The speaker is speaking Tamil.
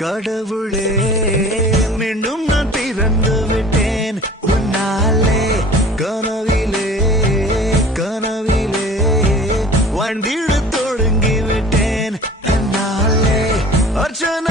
கடவுளே மீண்டும் நான் பிறந்து விட்டேன் உன்னாலே கனவிலே கனவிலே வாழ்ந்திட தொடங்கி விட்டேன் என்னாலே அர்ச்சனை